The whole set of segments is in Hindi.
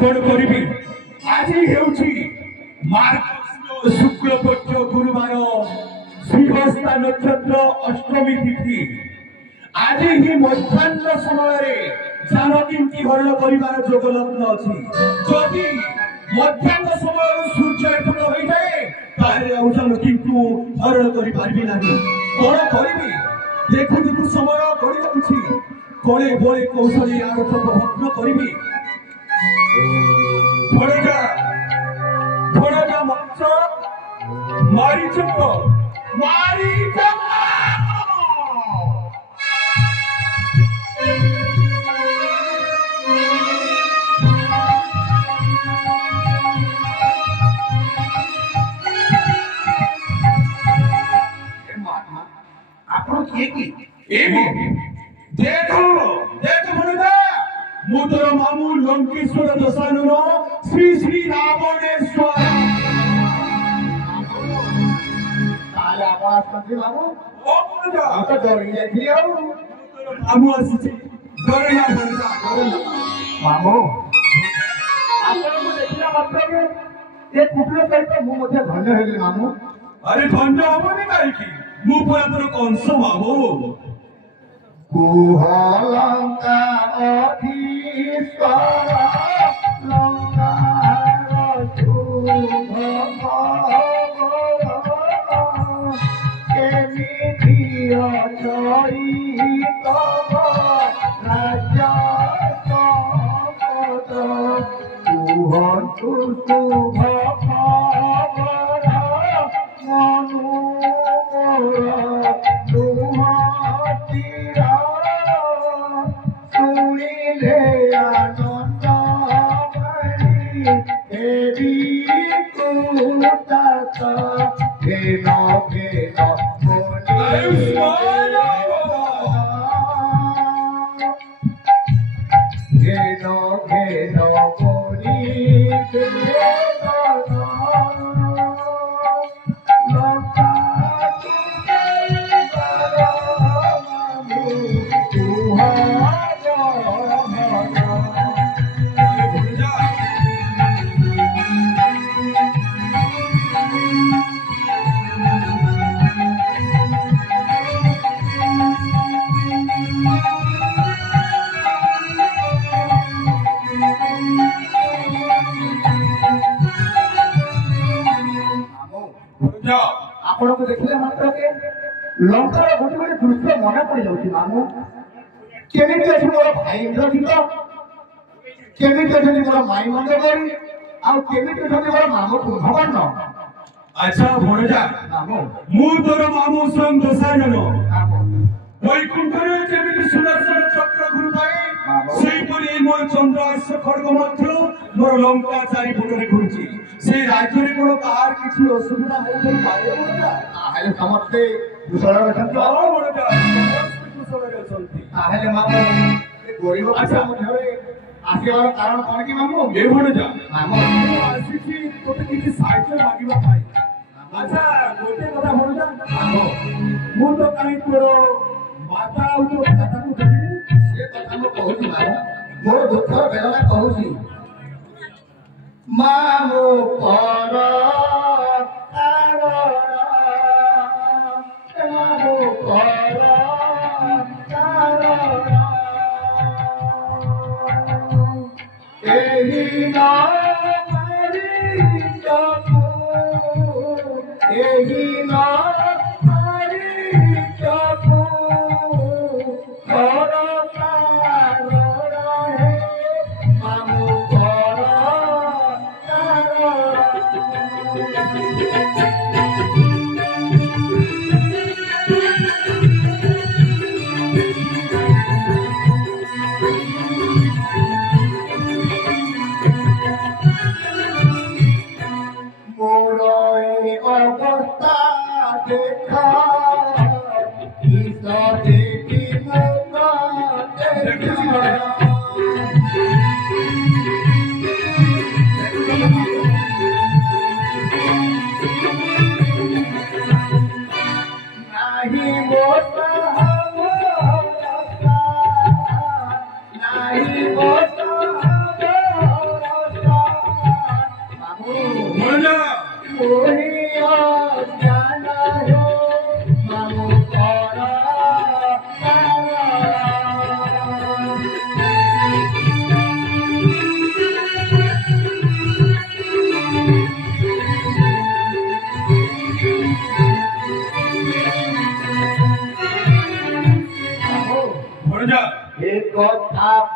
कौन करी आज मार्गशीर शुक्ल पक्ष गुरुवार श्रीहस्ता नक्षत्र अष्टमी तिथि आज ही मध्याह्न समय जानकी हरण कर जोग लग्न अच्छी जदि मध्याह्न समय सूर्य एपट हो जाए जानकी हरण कर कौन करी देखु देखु समय गड़ी जाऊँगी कले बड़े कौशल यार भग्न करी भड़जा मंच मारी ଆପଣ କିଏ କି देखो देखो भड़जा मुद्र मामू लंकेश्वर दशानन श्री श्री रावणेश्वर ताले आपण आसନ୍ତି बाबू ओ भड़जा आ तो डरी जाईथि आ मामू आसी डरना भड़जा डरना मामू आपण को देखिला मात्र के ये कुटलो सहित मु मध्ये धन्य हेली मामू अरे धन्य होबनी काई की मु पुरातन कंस मामू कुहलंका अधीश्वर लंकार शुभ केमिति अचरित राजा संपद कुहन्तु शुभ खबर मनु सुनिले आनंद देवी कुतक घेन घेन बोली आपण को देखले मात्र के लंकार गोटे गोटे दृश्य मन पड़ जाउछि मामू केमिति अछि मोर भाई इंद्रजित केमिति अछि मोर माई मंदगरी आ केमिति अछि मोर मामू कुंभकर्ण अच्छा भणजा मामू मु तोर मामू स्वयं दशानन वैकुंठरे जेमिति सुदर्शन चक्र घुरुताए सेही परि मोर चंद्रास खड्ग मध्य मोर लंका चारि पटरे घुरुछि से राज्य रे कोनो कार किछि असुविधा हो गई पारे भणजा ताहेले समस्ते कुशल अछंती हां भणजा कुशल अछंती ताहेले मामू ए गरीब अच्छा मध्यरे आसीबार कारण कोन कि मामू ए भणजा मामू आसीछि तोते किछि साहित्य लागिबा पाई अच्छा गोटे कथा भणजा मामू मु तो काई तोर माता और तो कथा को देखि से कथा म कहूछि मामू मोर दुख बेदना कहूछि मामू पर कारण मामू पर कारण एही ना मारी जापू एही ना मारी जापू पर कारण है मामू पर मोर अवस्था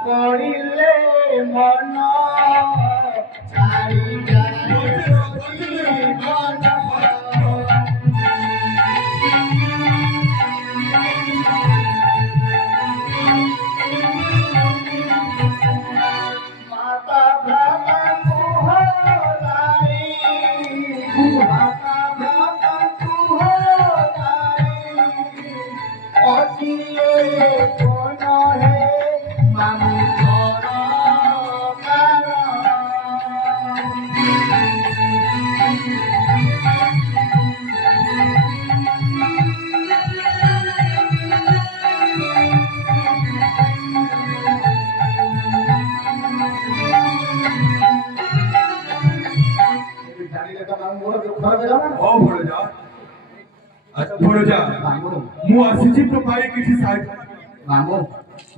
পড়িলে মন ছাড়ি যায় মন মাতা ভ্রাতা কুহলাই মাতা ভ্রাতা কুহলাই অচিয়ে কোন হে মামু কর ଓ ଭଣଜା ଆଚ୍ଛା ଭଣଜା ମୁଁ ଆସିଛି ତୋ ପାଇଁ କିଛି ସାହାଯ୍ୟ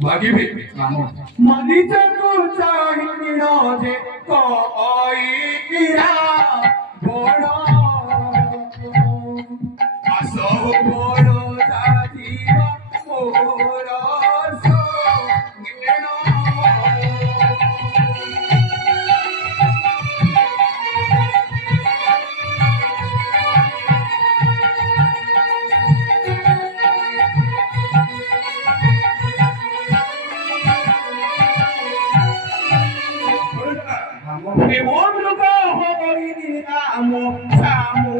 ମାଗିବି ମନିଚକୁ ଚାହିଁବି ନ ଯେ କହିରା ବଡ଼ ଆସ ବଡ଼ ସାଜିବା ମୋର ସଙ୍ଗେଣ Remondruga horini ramo samu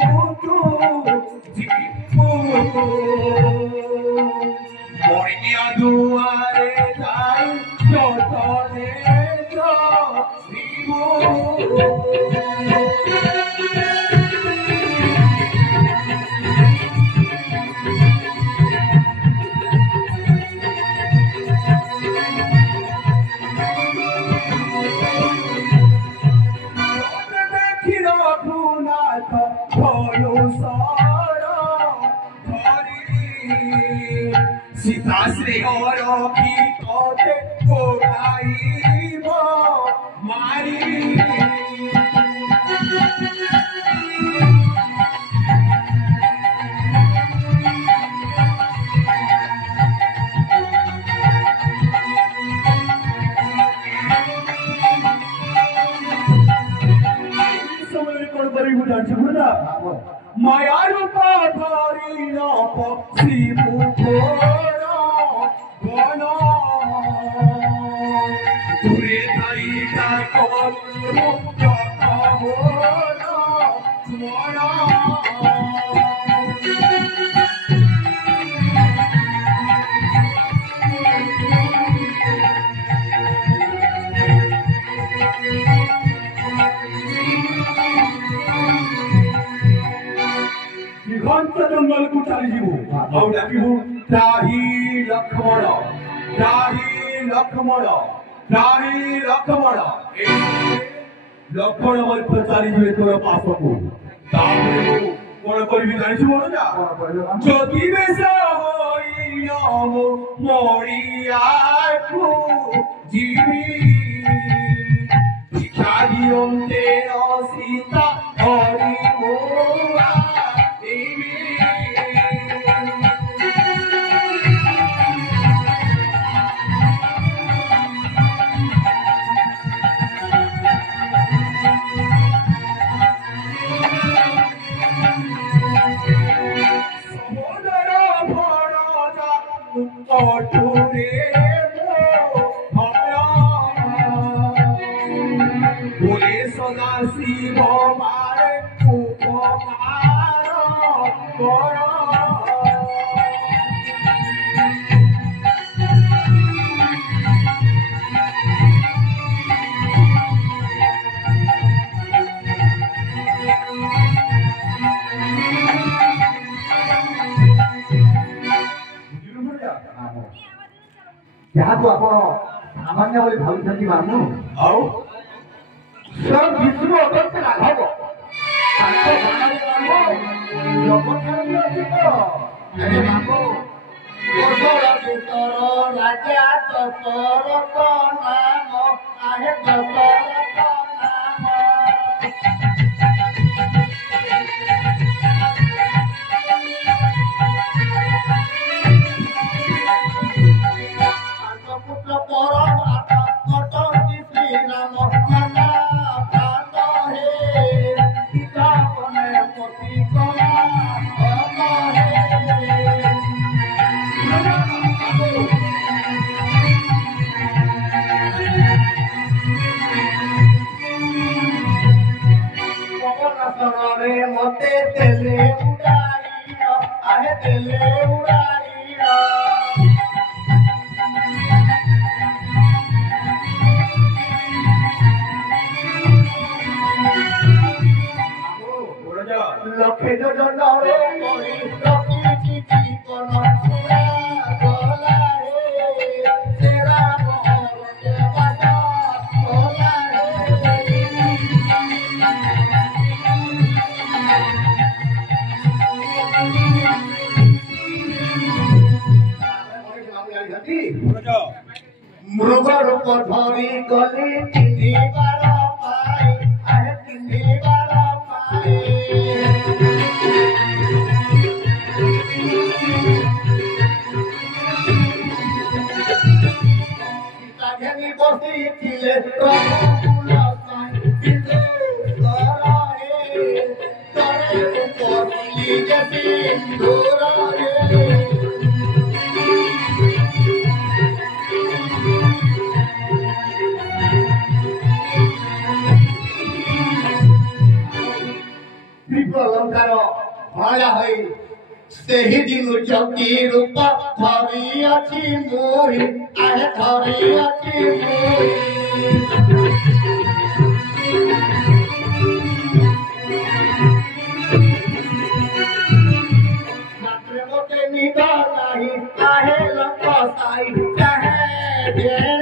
putu jipu Morini aduare jai jotone jo ribu Sitaশ্রী অরকি কতে কোরাইব মারি সময় কোন করি বুঝাচ্ছি বুঝা মায়ার পাথারি নপ শিবু গণ দূরে থাইটা কলম কথা হল মন দিগন্ত জঙ্গলକୁ ଚାଲିଯିବୁ ଆଉ ଡାକିବୁ ତ୍ରାହି ଲକ୍ଷ୍ମଣ ଲକ୍ଷ୍ମଣ ମଧ୍ୟ ଚାଲିଯିବେ ତୋର ପାଶକୁ ତାପରେ ମୁଁ କଣ କରିବି ଜାଣିଛୁ ମନଜା ଯଦି ବେଶ ହୋଇ ମରିଆକୁ ଯିବି ଶିକ୍ଷା ଦିଅନ୍ତେ ସୀତା ହରି ମୋଆ শিব মারে উপকার কর ଯାହାକୁ ଆପଣ ସାମାନ୍ୟ ବୋଲି ଭାବୁଛନ୍ତି ମାମୁଁ ଆଉ ସ୍ୱୟଂ ବିଷ୍ଣୁ ଅଛନ୍ତି ରାଘବ ତାଙ୍କ ବାଣରେ ଜଗଠାରୁ ଅଛି ତ ମାମୁଁ ରାଜା ଦଶରଥ ନାମ ଆହେ ଦଶରଥ ନାମ नाम माना प्राण हे सीता बने पति कला हे रे मते तेले उड़ाइया आहे तेले उड़ाइया लखे जोजन रे मोरी लखी चिठी कोन सुना गोला रे तेरा मोर के बाटा गोला रे मृगर पधरी गली किनिबार पाए आहे किनिबार पाए सीता घेनी बसी थिले प्रभु साई दिले कराए तरे पसली जति दोराए अलंकार भला है सेही दिन जति रूप धरी अछि मोहि आहे धरी अछि मोहि मात्र मोटे निदा नाही आहे लंका साई चाहे